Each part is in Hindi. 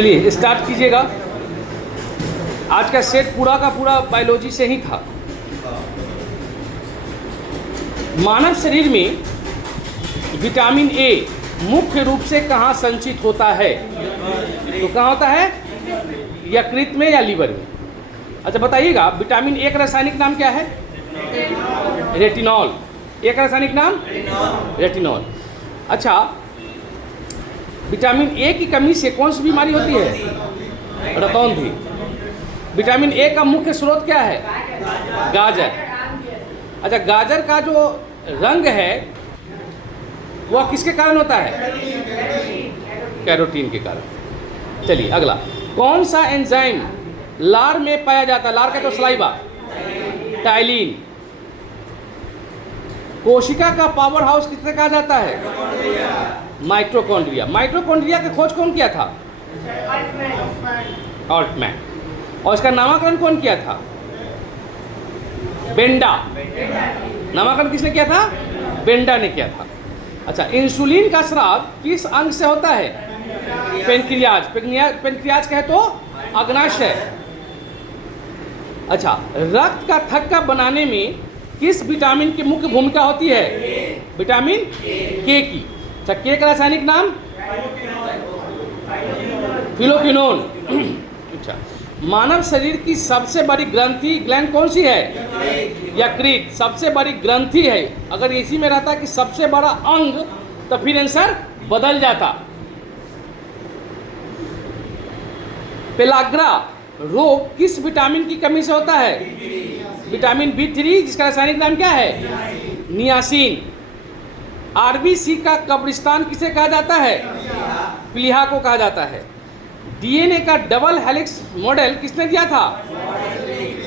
चलिए स्टार्ट कीजिएगा। आज का सेट पूरा का पूरा बायोलॉजी से ही था। मानव शरीर में विटामिन ए मुख्य रूप से कहाँ संचित होता है? तो कहाँ होता है? यकृत में या लीवर में? अच्छा बताइएगा, विटामिन ए का रासायनिक नाम क्या है? रेटिनॉल। ए का रासायनिक नाम रेटिनॉल। अच्छा, विटामिन ए की कमी से कौन सी बीमारी होती है? रतौंधी। विटामिन ए का मुख्य स्रोत क्या है? गाजर। अच्छा, गाजर का जो रंग है वह किसके कारण होता है? कैरोटीन के कारण। चलिए अगला, कौन सा एंजाइम लार में पाया जाता है? लार का तो सलाइवा, टाइलिन। कोशिका का पावर हाउस किससे कहा जाता है? माइटोकॉन्ड्रिया। माइटोकॉन्ड्रिया की खोज कौन किया था? ऑल्टमैन। और इसका नामकरण कौन किया था? बेंडा। नामकरण किसने किया था? बेंडा ने किया था। अच्छा, इंसुलिन का स्राव किस अंग से होता है? पेनक्रियाज। पेनक्रियाज कहे तो अग्नाशय। अच्छा, रक्त का थक्का बनाने में किस विटामिन की मुख्य भूमिका होती है? विटामिन के की। अच्छा, के का रासायनिक नाम? फिलोक्विनोन। अच्छा, मानव शरीर की सबसे बड़ी ग्रंथि ग्लैंड कौन सी है? यकृत सबसे बड़ी ग्रंथि है। अगर इसी में रहता कि सबसे बड़ा अंग तो फिर आंसर बदल जाता। पेलाग्रा रोग किस विटामिन की कमी से होता है? विटामिन B3, जिसका रासायनिक नाम क्या है? नियासिन। आरबीसी का कब्रिस्तान किसे कहा जाता है? प्लीहा को कहा जाता है। डीएनए का डबल हेलिक्स मॉडल किसने दिया था?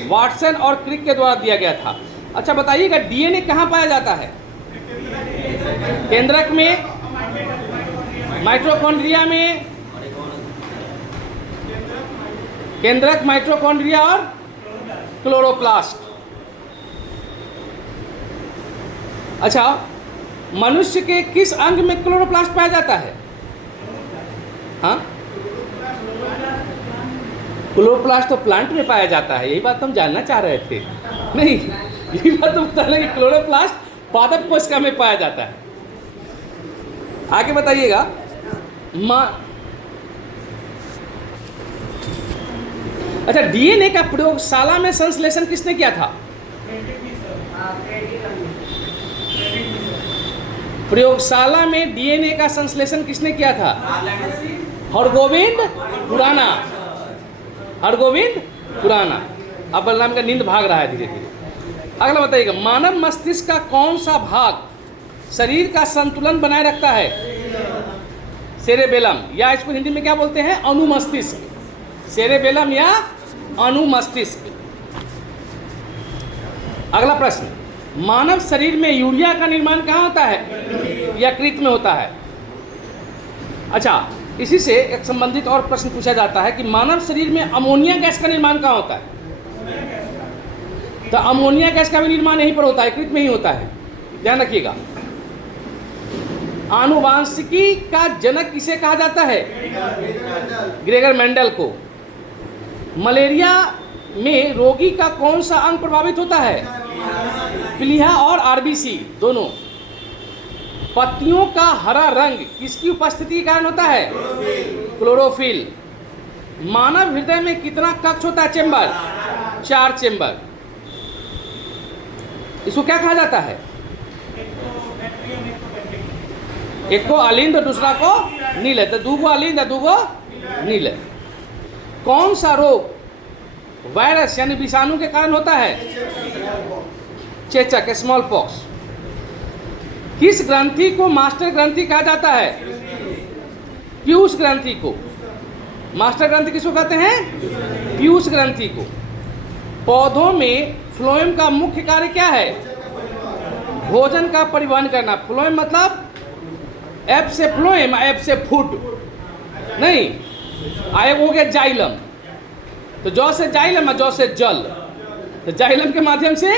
वाटसन और क्रिक के द्वारा दिया गया था। अच्छा बताइएगा, डीएनए कहाँ पाया जाता है? केंद्रक में, माइटोकॉन्ड्रिया में, केंद्रक, माइटोकॉन्ड्रिया और क्लोरोप्लास्ट। अच्छा, मनुष्य के किस अंग में क्लोरोप्लास्ट पाया जाता है? हाँ, क्लोरोप्लास्ट तो प्लांट में पाया जाता है। यही बात हम जानना चाह रहे थे। नहीं, यही बात तो बता रहे कि क्लोरोप्लास्ट पादप कोशिका में पाया जाता है। आगे बताइएगा, अच्छा, डीएनए का प्रयोगशाला में संश्लेषण किसने किया था? प्रयोगशाला में डीएनए का संश्लेषण किसने किया था? हरगोविंद खुराना। हरगोविंद खुराना। अब बलराम का नींद भाग रहा है धीरे धीरे। अगला बताइएगा, मानव मस्तिष्क का कौन सा भाग शरीर का संतुलन बनाए रखता है? सेरेबेलम, या इसको हिंदी में क्या बोलते हैं? अनुमस्तिष्क। सेरेबेलम या अनुमस्तिष्क। अगला प्रश्न, मानव शरीर में यूरिया का निर्माण कहाँ होता है? यकृत में होता है। अच्छा, इसी से एक संबंधित और प्रश्न पूछा जाता है कि मानव शरीर में अमोनिया गैस का निर्माण कहाँ होता है? तो अमोनिया गैस का भी निर्माण यहीं पर होता है, यकृत में ही होता है। ध्यान रखिएगा। आनुवांशिकी का जनक किसे कहा जाता है? ग्रेगर मेंडल को। मलेरिया में रोगी का कौन सा अंग प्रभावित होता है? प्लीहा और आरबीसी दोनों। पत्तियों का हरा रंग किसकी उपस्थिति के कारण होता है? क्लोरोफिल। मानव हृदय में कितना कक्ष होता है? Chamber, 4 chamber. इसको क्या कहा जाता है? एक को अलिंद और दूसरा को नील है, तो दूगो अलिंद है, दूगो नील है। कौन सा रोग वायरस यानी विषाणु के कारण होता है? चेचक, स्मॉल पॉक्स। किस ग्रंथि को मास्टर ग्रंथि कहा जाता है? पीयूष ग्रंथि को। मास्टर ग्रंथि किसको कहते हैं? पीयूष ग्रंथि को। पौधों में फ्लोएम का मुख्य कार्य क्या है? भोजन का परिवहन करना। फ्लोएम मतलब एफ से फ्लोएम, एफ से फूड नहीं, आए हो गया जाइलम। तो जौ से जाइलम और जौ से जल। तो जाइलम के माध्यम से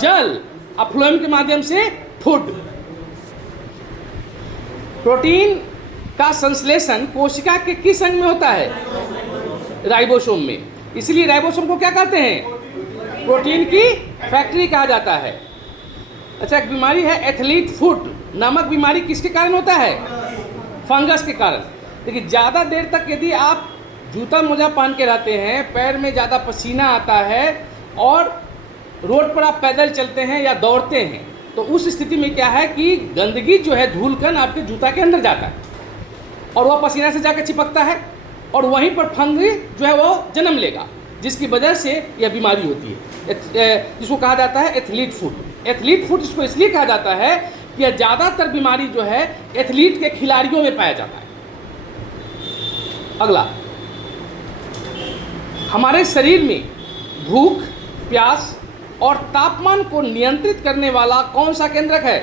जल और फ्लोएम के माध्यम से फूड। प्रोटीन का संश्लेषण कोशिका के किस अंग में होता है? राइबोसोम में। इसलिए राइबोसोम को क्या कहते हैं? प्रोटीन की फैक्ट्री कहा जाता है। अच्छा, एक बीमारी है एथलीट फुट नामक बीमारी, किसके कारण होता है? फंगस के कारण। देखिए, ज़्यादा देर तक यदि आप जूता मोजा पहन के रहते हैं, पैर में ज़्यादा पसीना आता है और रोड पर आप पैदल चलते हैं या दौड़ते हैं, तो उस स्थिति में क्या है कि गंदगी जो है, धूलकण आपके जूता के अंदर जाता है और वह पसीना से जाकर चिपकता है और वहीं पर फंगी जो है वो जन्म लेगा, जिसकी वजह से यह बीमारी होती है, जिसको कहा जाता है एथलीट फुट। एथलीट फुट इसको इसलिए कहा जाता है कि यह ज़्यादातर बीमारी जो है एथलीट के खिलाड़ियों में पाया जाता है। अगला, हमारे शरीर में भूख, प्यास और तापमान को नियंत्रित करने वाला कौन सा केंद्रक है?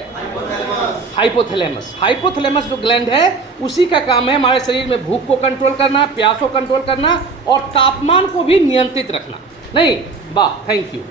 हाइपोथैलेमस। हाइपोथैलेमस जो ग्लैंड है, उसी का काम है हमारे शरीर में भूख को कंट्रोल करना, प्यास को कंट्रोल करना और तापमान को भी नियंत्रित रखना। नहीं, वाह, थैंक यू।